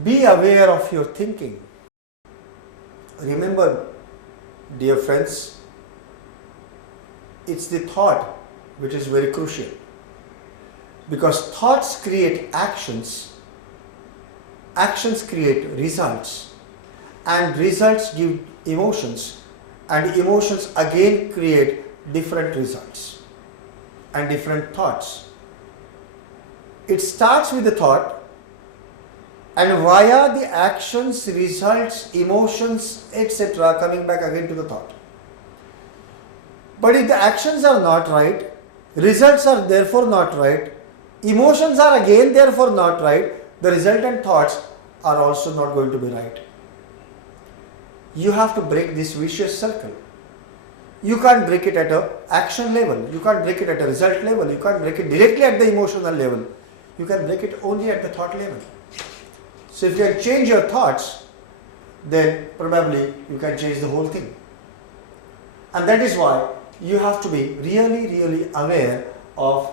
Be aware of your thinking. Remember, dear friends, it's the thought which is very crucial, because thoughts create actions, actions create results, and results give emotions, and emotions again create different results and different thoughts. It starts with the thought, and via the actions, results, emotions, etc., coming back again to the thought. But if the actions are not right, results are therefore not right, emotions are again therefore not right, the resultant thoughts are also not going to be right. You have to break this vicious circle. You can't break it at an action level, you can't break it at a result level, you can't break it directly at the emotional level. You can break it only at the thought level. So if you can change your thoughts, then probably you can change the whole thing. And that is why you have to be really aware of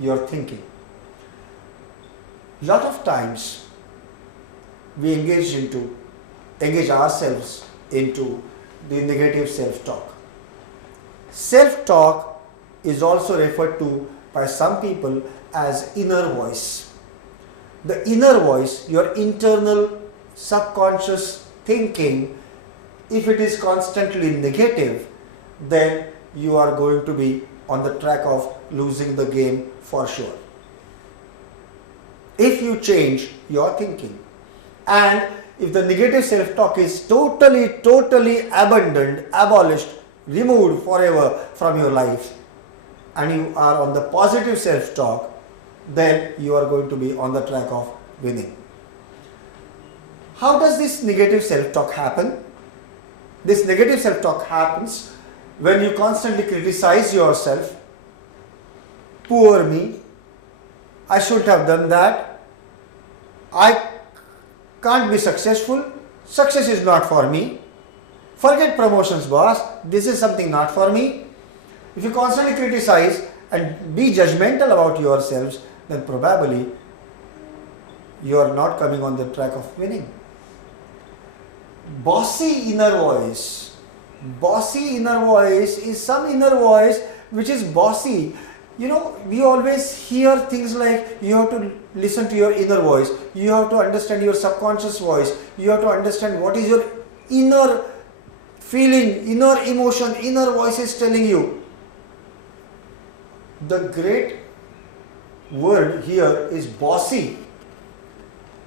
your thinking. Lot of times we engage ourselves into the negative self-talk. Self-talk is also referred to by some people as inner voice. The inner voice, your internal subconscious thinking, if it is constantly negative, then you are going to be on the track of losing the game for sure. If you change your thinking, and if the negative self-talk is totally abandoned, abolished, removed forever from your life, and you are on the positive self-talk, then you are going to be on the track of winning. How does this negative self-talk happen? This negative self-talk happens when you constantly criticize yourself. Poor me, I shouldn't have done that, I can't be successful, success is not for me, forget promotions boss, this is something not for me. If you constantly criticize and be judgmental about yourselves, then probably you are not coming on the track of winning. Bossy inner voice. Bossy inner voice is some inner voice which is bossy. You know, we always hear things like you have to listen to your inner voice, you have to understand your subconscious voice, you have to understand what is your inner feeling, inner emotion, inner voice is telling you. The great word here is bossy.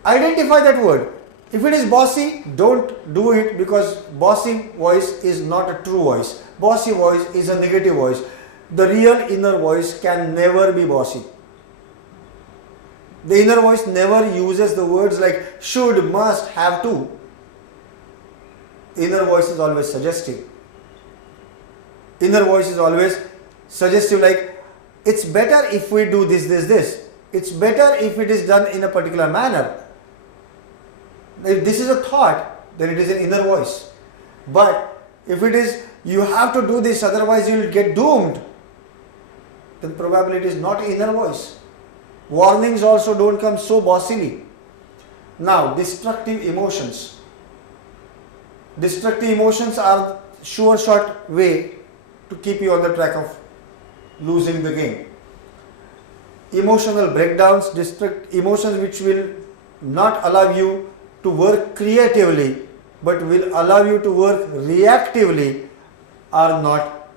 Identify that word. If it is bossy, don't do it, because bossy voice is not a true voice. Bossy voice is a negative voice. The real inner voice can never be bossy. The inner voice never uses the words like should, must, have to. Inner voice is always suggestive. Inner voice is always suggestive, like it's better if we do this. It's better if it is done in a particular manner. If this is a thought, then it is an inner voice. But if it is you have to do this, otherwise you will get doomed, then probably it is not inner voice. Warnings also don't come so bossily. Now, destructive emotions. Destructive emotions are sure shot way to keep you on the track of losing the game. Emotional breakdowns, emotions which will not allow you to work creatively but will allow you to work reactively, are not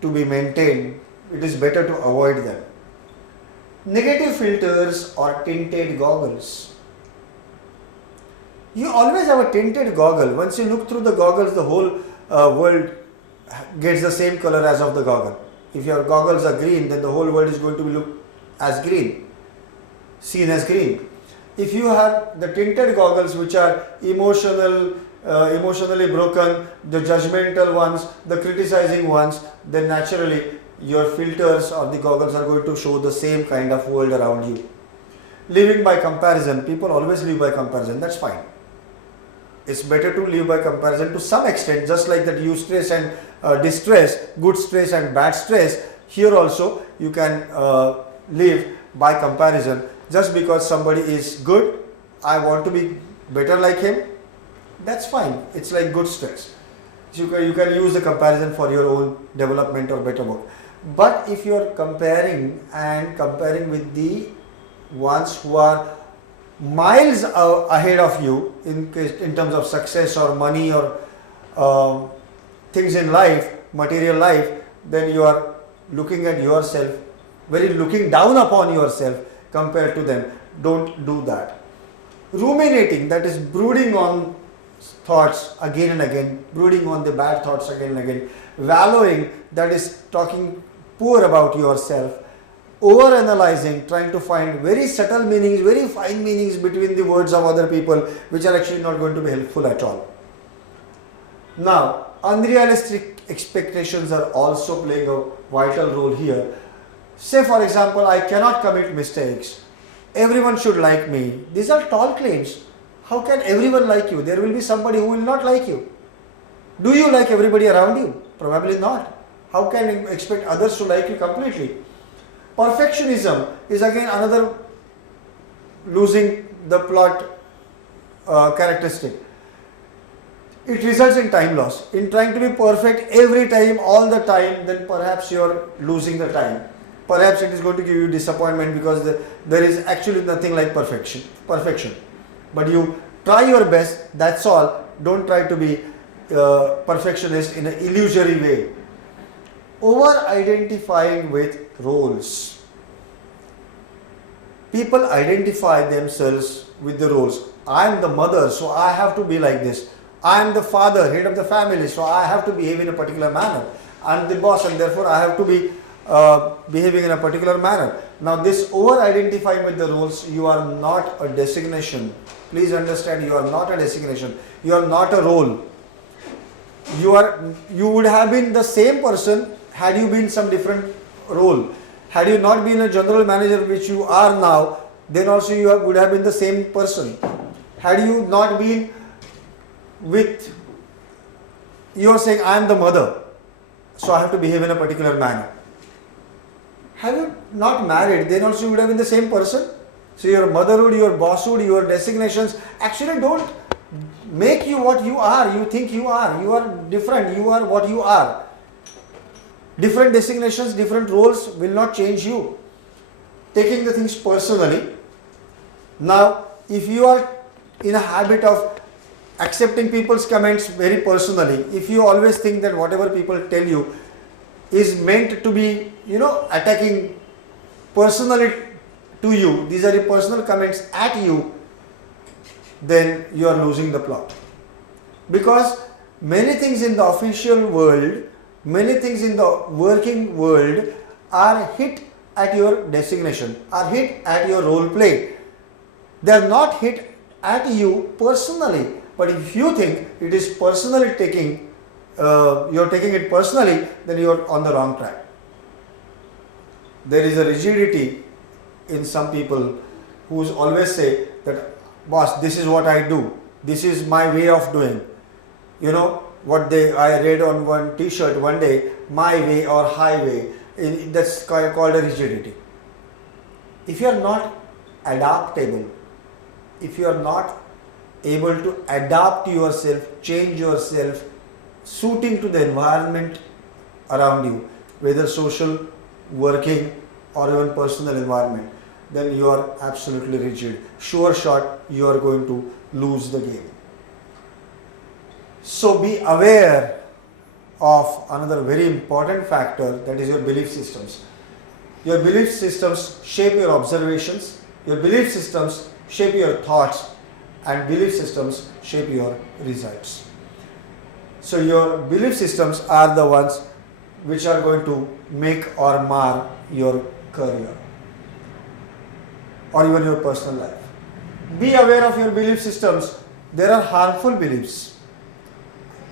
to be maintained. It is better to avoid them. Negative filters or tinted goggles. You always have a tinted goggle. Once you look through the goggles, the whole world gets the same color as of the goggle. If your goggles are green, then the whole world is going to look as green, seen as green. If you have the tinted goggles which are emotionally broken, the judgmental ones, the criticizing ones, then naturally your filters or the goggles are going to show the same kind of world around you. Living by comparison. People always live by comparison. That's fine. It's better to live by comparison to some extent, just like that eustress and distress, good stress and bad stress. Here also you can live by comparison. Just because somebody is good, I want to be better like him, that's fine. It's like good stress. You can use the comparison for your own development or better work. But if you are comparing with the ones who are miles ahead of you in terms of success or money or things in life, material life, then you are looking at yourself, looking down upon yourself compared to them. Don't do that. Ruminating, that is brooding on thoughts again and again, brooding on the bad thoughts again and again. Wallowing, that is talking poor about yourself. Over-analyzing, trying to find very subtle meanings, very fine meanings between the words of other people, which are actually not going to be helpful at all. Now, unrealistic expectations are also playing a vital role here. Say for example, I cannot commit mistakes. Everyone should like me. These are tall claims. How can everyone like you? There will be somebody who will not like you. Do you like everybody around you? Probably not. How can you expect others to like you completely? Perfectionism is again another losing the plot characteristic. It results in time loss. In trying to be perfect every time, all the time, then perhaps you are losing the time. Perhaps it is going to give you disappointment because there is actually nothing like perfection. But you try your best, that's all. Don't try to be perfectionist in an illusory way. Over-identifying with roles. People identify themselves with the roles. I am the mother, so I have to be like this. I am the father, head of the family, so I have to behave in a particular manner. I am the boss and therefore I have to be behaving in a particular manner. Now this over-identifying with the roles, you are not a designation. Please understand, you are not a designation. You are not a role. You would have been the same person had you been some different role. Had you not been a general manager, which you are now, then also you would have been the same person. Had you not been with, you are saying I am the mother, so I have to behave in a particular manner. Have you not married, then also you would have been the same person. So your motherhood, your bosshood, your designations actually don't make you what you are. You think you are. You are different. You are what you are. Different designations, different roles will not change you. Taking the things personally. Now, if you are in a habit of accepting people's comments very personally, if you always think that whatever people tell you is meant to be, attacking personally to you, these are the personal comments at you, then you are losing the plot. Because many things in the official world, many things in the working world are hit at your designation, are hit at your role play. They are not hit at you personally. But if you think it is personally you're taking it personally, then you are on the wrong track. There is a rigidity in some people who always say that, boss, this is what I do. This is my way of doing. I read on one t-shirt one day, my way or highway. That's called a rigidity. If you are not adaptable, if you are not able to adapt yourself, change yourself, suiting to the environment around you, whether social, working or even personal environment, then you are absolutely rigid. Sure shot, you are going to lose the game. So be aware of another very important factor, that is your belief systems. Your belief systems shape your observations, your belief systems shape your thoughts, and belief systems shape your results. So your belief systems are the ones which are going to make or mar your career or even your personal life. Be aware of your belief systems. There are harmful beliefs.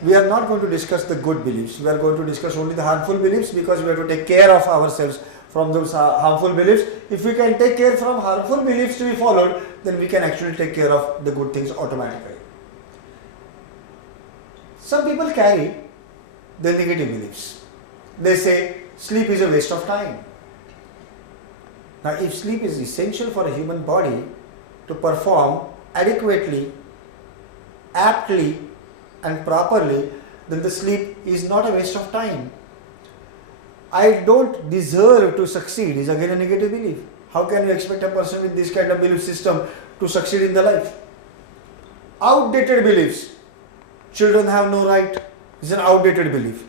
We are not going to discuss the good beliefs. We are going to discuss only the harmful beliefs, because we have to take care of ourselves from those harmful beliefs. If we can take care from harmful beliefs to be followed, then we can actually take care of the good things automatically. Some people carry the negative beliefs. They say sleep is a waste of time. Now, if sleep is essential for a human body to perform adequately aptly and properly, then the sleep is not a waste of time. I don't deserve to succeed is again a negative belief. How can you expect a person with this kind of belief system to succeed in the life? Outdated beliefs. Children have no right is an outdated belief.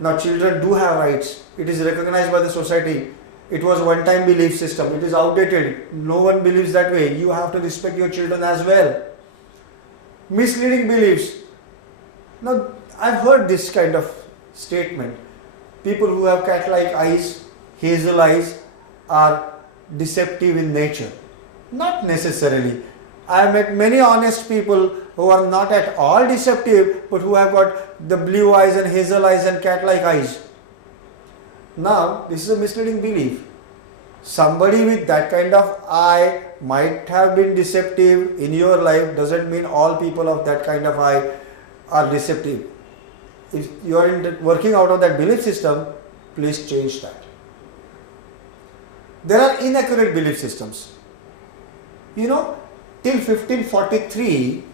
Now children do have rights. It is recognized by the society. It was one time belief system. It is outdated. No one believes that way. You have to respect your children as well. Misleading beliefs. Now I've heard this kind of statement. People who have cat-like eyes, hazel eyes are deceptive in nature. Not necessarily. I have met many honest people who are not at all deceptive but who have got the blue eyes and hazel eyes and cat-like eyes. Now, this is a misleading belief. Somebody with that kind of eye might have been deceptive in your life, doesn't mean all people of that kind of eye are deceptive. If you are working out of that belief system, please change that. There are inaccurate belief systems. You know, till 1543,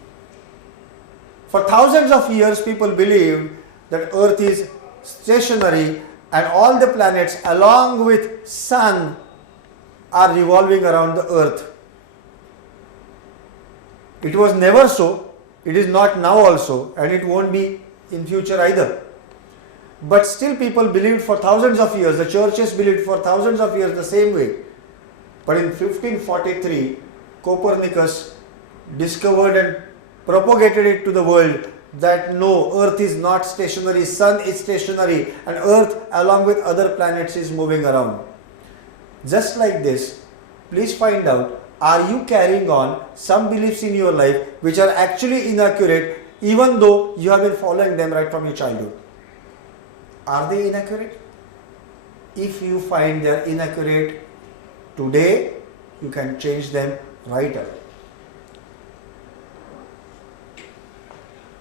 for thousands of years people believed that earth is stationary and all the planets along with sun are revolving around the earth. It was never so, it is not now also, and it won't be in future either. But still people believed for thousands of years, the churches believed for thousands of years the same way. But in 1543, Copernicus discovered and propagated it to the world that no, earth is not stationary, sun is stationary and earth along with other planets is moving around. Just like this, please find out, are you carrying on some beliefs in your life which are actually inaccurate even though you have been following them right from your childhood? Are they inaccurate? If you find they are inaccurate today, you can change them right away.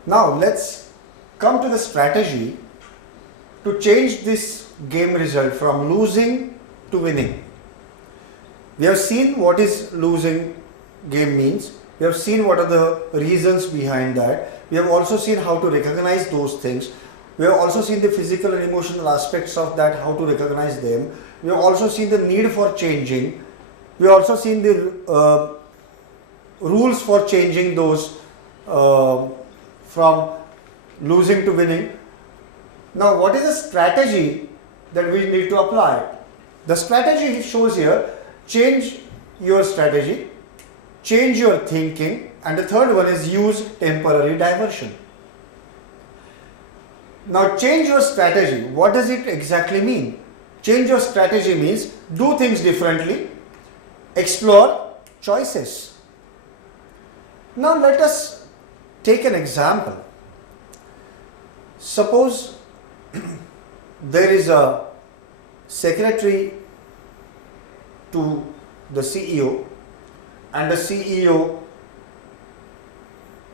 Now let's come to the strategy to change this game result from losing to winning. We have seen what is losing game means. We have seen what are the reasons behind that. We have also seen how to recognize those things. We have also seen the physical and emotional aspects of that, how to recognize them. We have also seen the need for changing. We have also seen the rules for changing those from losing to winning. Now, what is the strategy that we need to apply? The strategy shows here, change your strategy, change your thinking, and the third one is use temporary diversion. Now, change your strategy. What does it exactly mean? Change your strategy means do things differently, explore choices. Now, let us take an example. Suppose there is a secretary to the CEO and the CEO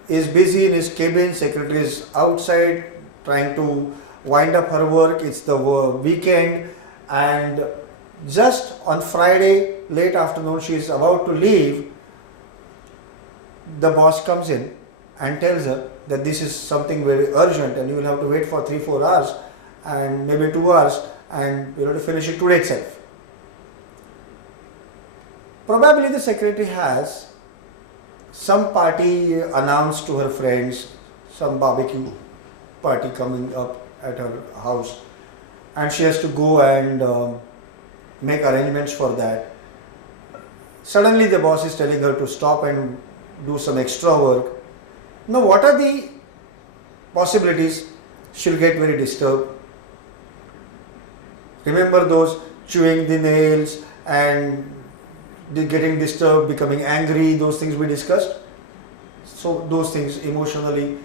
is busy in his cabin, secretary is outside trying to wind up her work, it's the weekend, and just on Friday late afternoon she is about to leave, the boss comes in and tells her that this is something very urgent and you will have to wait for 3-4 hours and maybe 2 hours and you have to finish it today itself. Probably the secretary has some party announced to her friends, some barbecue party coming up at her house, and she has to go and make arrangements for that. Suddenly the boss is telling her to stop and do some extra work. Now what are the possibilities? She'll get very disturbed. Remember those chewing the nails and getting disturbed, becoming angry, those things we discussed. So those things emotionally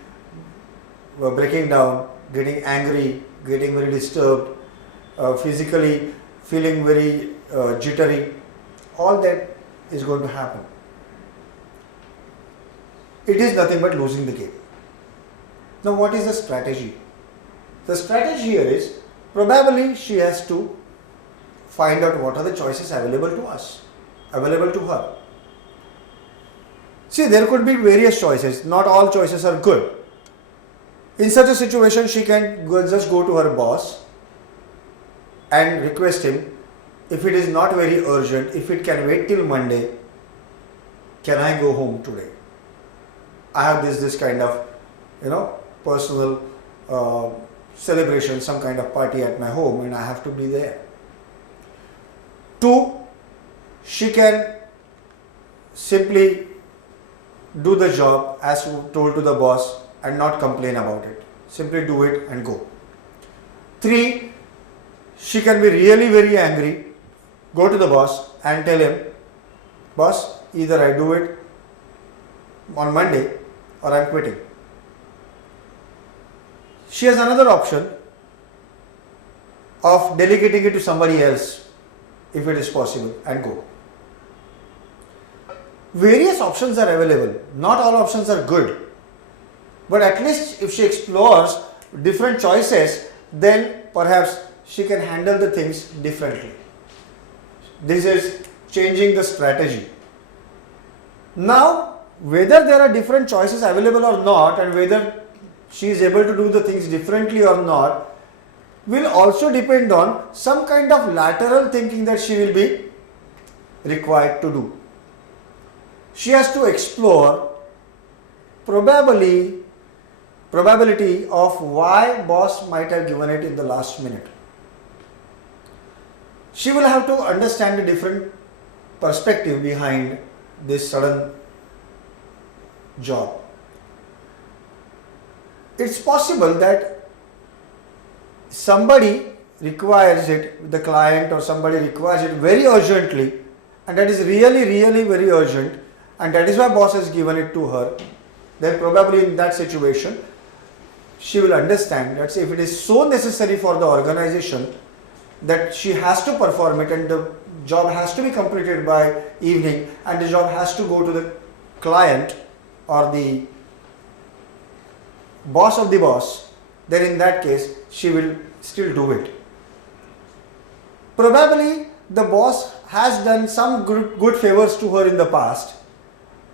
were breaking down, getting angry, getting very disturbed, physically feeling very jittery. All that is going to happen. It is nothing but losing the game. Now what is the strategy? The strategy here is probably she has to find out what are the choices available to us, available to her. See, there could be various choices. Not all choices are good. In such a situation, she can just go to her boss and request him, if it is not very urgent, if it can wait till Monday, can I go home today? I have this kind of, personal celebration, some kind of party at my home, and I have to be there. 2, she can simply do the job as told to the boss and not complain about it. Simply do it and go. 3, she can be really very angry, go to the boss and tell him, boss, either I do it on Monday or I'm quitting. She has another option of delegating it to somebody else if it is possible and go. Various options are available. Not all options are good. But at least if she explores different choices, then perhaps she can handle the things differently. This is changing the strategy. Now, whether there are different choices available or not, and whether she is able to do the things differently or not, will also depend on some kind of lateral thinking that she will be required to do. She has to explore probability of why boss might have given it in the last minute. She will have to understand the different perspective behind this sudden job. It's possible that somebody requires it, the client or somebody requires it very urgently, and that is really very urgent, and that is why boss has given it to her. Then probably in that situation she will understand that if it is so necessary for the organization that she has to perform it and the job has to be completed by evening and the job has to go to the client or the boss of the boss, then in that case she will still do it. Probably the boss has done some good favors to her in the past,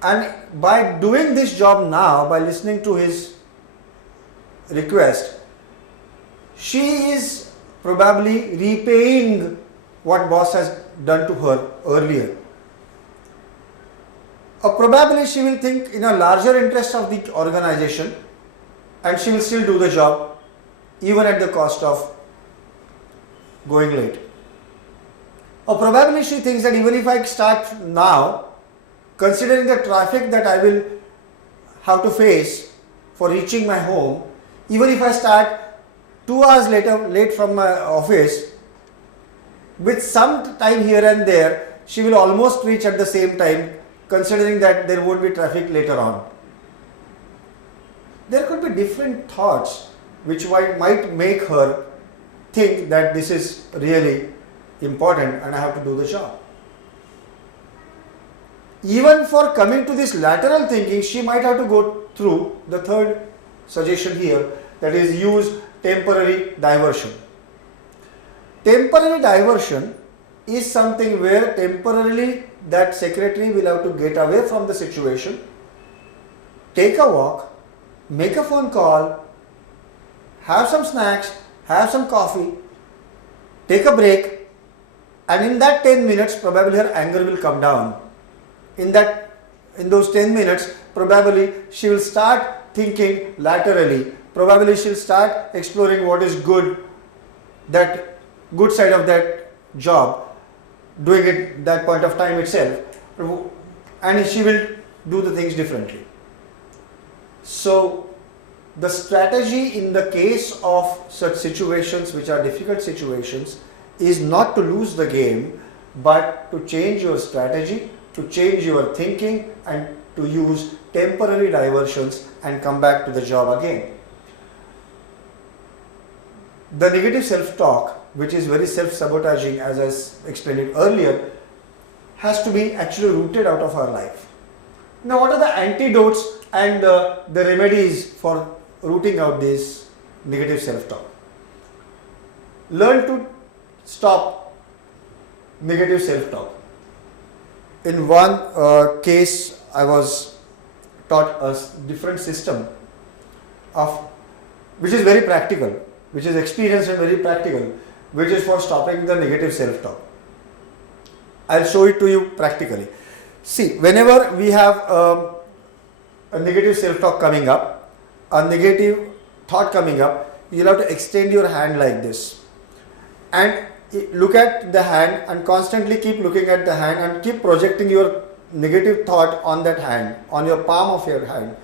and by doing this job now, by listening to his request, she is probably repaying what boss has done to her earlier. Or probably she will think in a larger interest of the organization, and she will still do the job even at the cost of going late. Or probably she thinks that even if I start now, considering the traffic that I will have to face for reaching my home, even if I start 2 hours late from my office, with some time here and there, she will almost reach at the same time, considering that there won't be traffic later on. There could be different thoughts which might make her think that this is really important and I have to do the job. Even for coming to this lateral thinking, she might have to go through the third suggestion here, that is use temporary diversion. Temporary diversion is something where temporarily that secretary will have to get away from the situation, take a walk, make a phone call, have some snacks, have some coffee, take a break, and in that 10 minutes probably her anger will come down. In those 10 minutes probably she will start thinking laterally, probably she will start exploring what is good, that good side of that job, doing it that point of time itself, and she will do the things differently. So the strategy in the case of such situations which are difficult situations is not to lose the game, but to change your strategy, to change your thinking, and to use temporary diversions and come back to the job again. The negative self-talk, which is very self-sabotaging, as I explained it earlier, has to be actually rooted out of our life. Now, what are the antidotes and the remedies for rooting out this negative self-talk? Learn to stop negative self-talk. In one case I was taught us different system of, which is very practical, which is experienced and very practical, which is for stopping the negative self-talk. I'll show it to you practically. See, whenever we have a negative self-talk coming up, a negative thought coming up, you'll have to extend your hand like this and look at the hand and constantly keep looking at the hand and keep projecting your negative thought on that hand, on your palm of your hand,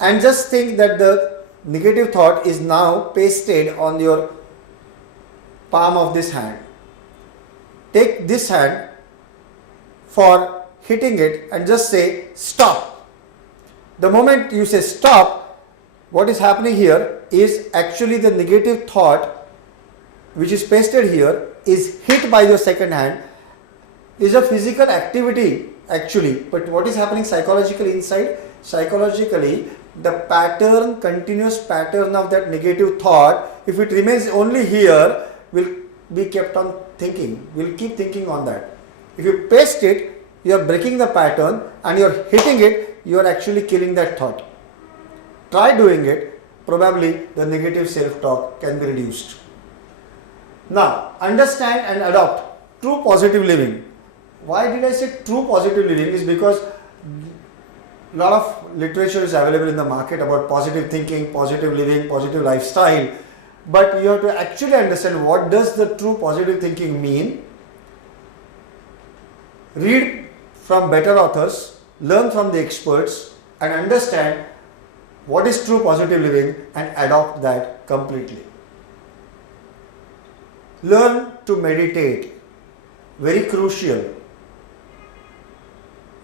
and just think that the negative thought is now pasted on your palm of this hand. Take this hand for hitting it and just say stop. The moment you say stop, what is happening here is actually the negative thought which is pasted here is hit by your second hand, is a physical activity actually, but what is happening psychologically inside? Psychologically, the pattern, continuous pattern of that negative thought, if it remains only here, will be kept on thinking, will keep thinking on that. If you paste it, you are breaking the pattern and you are hitting it, you are actually killing that thought. Try doing it, probably the negative self-talk can be reduced. Now, understand and adopt true positive living. Why did I say true positive living? Is because a lot of literature is available in the market about positive thinking, positive living, positive lifestyle. But you have to actually understand what does the true positive thinking mean. Read from better authors, learn from the experts and understand what is true positive living and adopt that completely. Learn to meditate. Very crucial.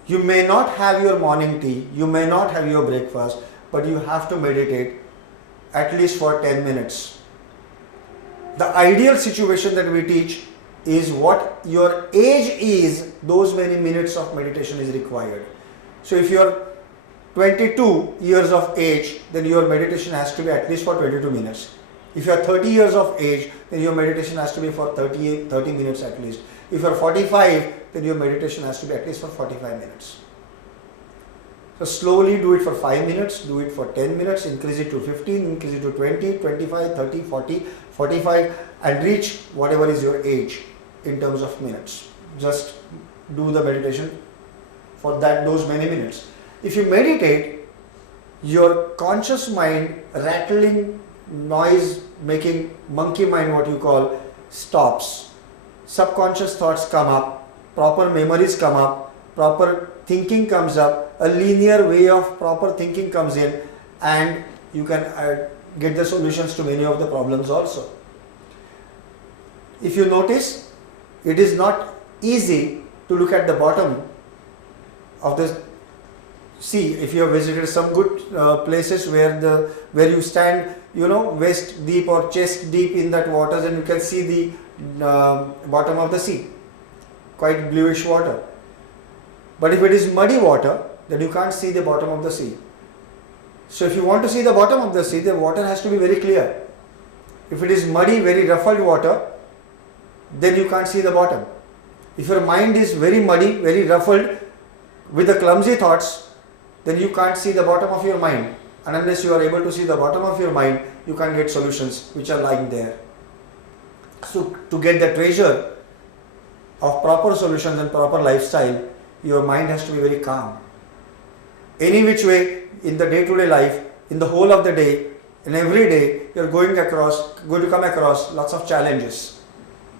You may not have your morning tea, you may not have your breakfast, but you have to meditate at least for 10 minutes. The ideal situation that we teach is what your age is, those many minutes of meditation is required. So if you are 22 years of age, then your meditation has to be at least for 22 minutes. If you are 30 years of age, then your meditation has to be for 30 minutes at least. If you are 45, then your meditation has to be at least for 45 minutes. So slowly do it for 5 minutes, do it for 10 minutes, increase it to 15, increase it to 20, 25, 30, 40, 45 and reach whatever is your age in terms of minutes. Just do the meditation for those many minutes. If you meditate, your conscious mind, rattling, noise making monkey mind, what you call, stops. Subconscious thoughts come up, proper memories come up, proper thinking comes up, a linear way of proper thinking comes in, and you can get the solutions to many of the problems also. If you notice, it is not easy to look at the bottom of the sea. If you have visited some good places where you stand, waist deep or chest deep in that waters, and you can see the bottom of the sea, quite bluish water. But if it is muddy water, then you can't see the bottom of the sea. So if you want to see the bottom of the sea, the water has to be very clear. If it is muddy, very ruffled water, then you can't see the bottom. If your mind is very muddy, very ruffled with the clumsy thoughts, then you can't see the bottom of your mind. And unless you are able to see the bottom of your mind, you can't get solutions which are lying there. So to get the treasure of proper solutions and proper lifestyle, your mind has to be very calm. Any which way in the day-to-day life, in the whole of the day, in every day, you are going to come across lots of challenges.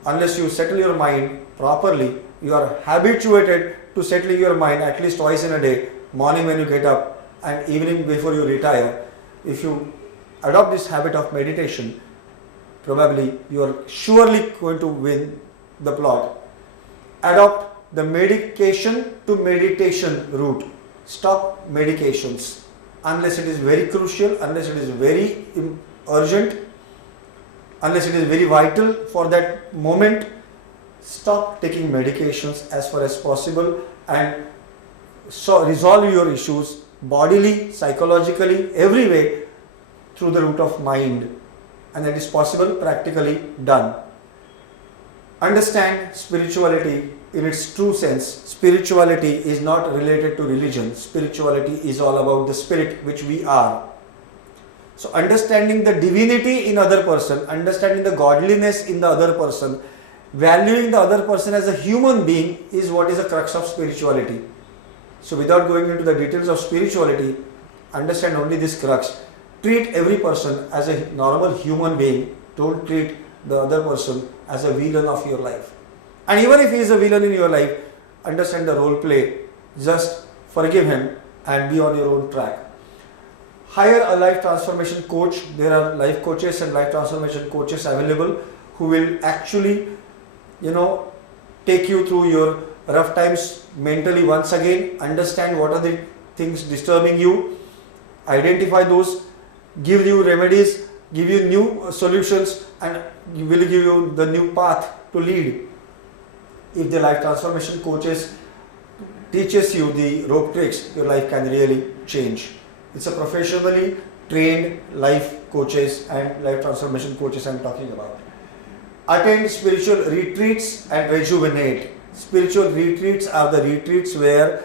Unless you settle your mind properly, you are habituated to settling your mind at least twice in a day, morning when you get up and evening before you retire. If you adopt this habit of meditation, probably you are surely going to win the plot. Adopt the medication to meditation route. Stop medications unless it is very crucial, unless it is very urgent, unless it is very vital for that moment. Stop taking medications as far as possible and resolve your issues bodily, psychologically, every way through the route of mind, and that is possible, practically done. Understand spirituality in its true sense, spirituality is not related to religion. Spirituality is all about the spirit which we are. So understanding the divinity in other person, understanding the godliness in the other person, valuing the other person as a human being is what is the crux of spirituality. So without going into the details of spirituality, understand only this crux. Treat every person as a normal human being. Don't treat the other person as a villain of your life. And even if he is a villain in your life, understand the role play. Just forgive him and be on your own track. Hire a life transformation coach. There are life coaches and life transformation coaches available who will actually, take you through your rough times mentally once again. Understand what are the things disturbing you. Identify those. Give you remedies. Give you new solutions and will give you the new path to lead. If the life transformation coaches teaches you the rope tricks, your life can really change. It's a professionally trained life coaches and life transformation coaches I'm talking about. Attend spiritual retreats and rejuvenate. Spiritual retreats are the retreats where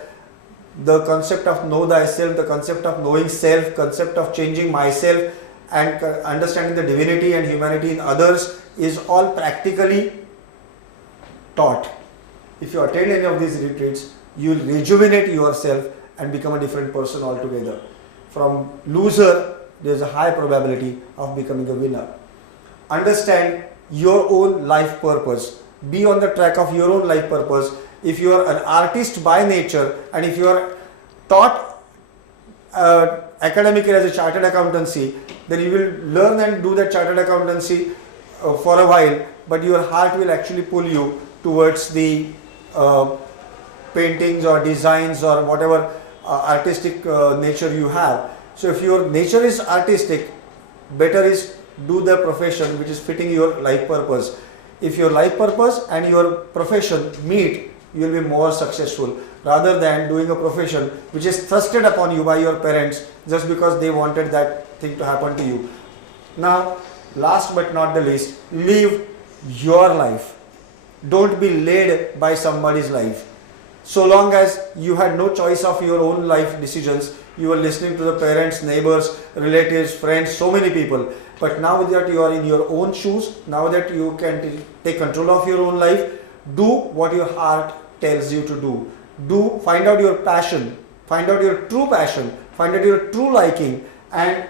the concept of know thyself, the concept of knowing self, concept of changing myself and understanding the divinity and humanity in others is all practically taught. If you attend any of these retreats, you will rejuvenate yourself and become a different person altogether. From loser, there is a high probability of becoming a winner. Understand your own life purpose. Be on the track of your own life purpose. If you are an artist by nature and if you are taught academically as a chartered accountancy, then you will learn and do that chartered accountancy for a while, but your heart will actually pull you towards the paintings or designs or whatever artistic nature you have. So if your nature is artistic, better is do the profession which is fitting your life purpose. If your life purpose and your profession meet, you will be more successful rather than doing a profession which is thrusted upon you by your parents just because they wanted that thing to happen to you. Now, last but not the least, live your life. Don't be led by somebody's life. So long as you had no choice of your own life decisions, you were listening to the parents, neighbors, relatives, friends, so many people. But now that you are in your own shoes, now that you can take control of your own life, do what your heart tells you to do. Find out your passion, find out your true passion, find out your true liking and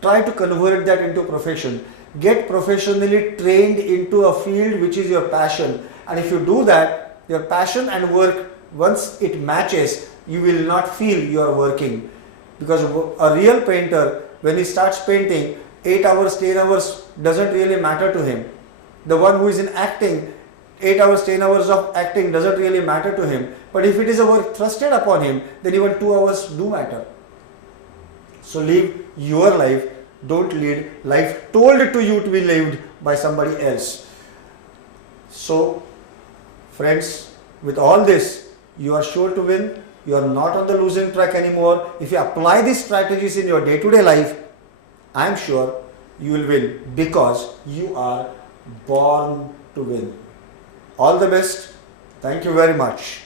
try to convert that into profession. Get professionally trained into a field which is your passion. And if you do that, your passion and work, once it matches, you will not feel you are working. Because a real painter, when he starts painting, 8 hours, 10 hours doesn't really matter to him. The one who is in acting, 8 hours, 10 hours of acting doesn't really matter to him. But if it is a work thrusted upon him, then even 2 hours do matter. So live your life. Don't lead life told to you to be lived by somebody else. So, friends, with all this, you are sure to win. You are not on the losing track anymore. If you apply these strategies in your day-to-day life, I am sure you will win because you are born to win. All the best. Thank you very much.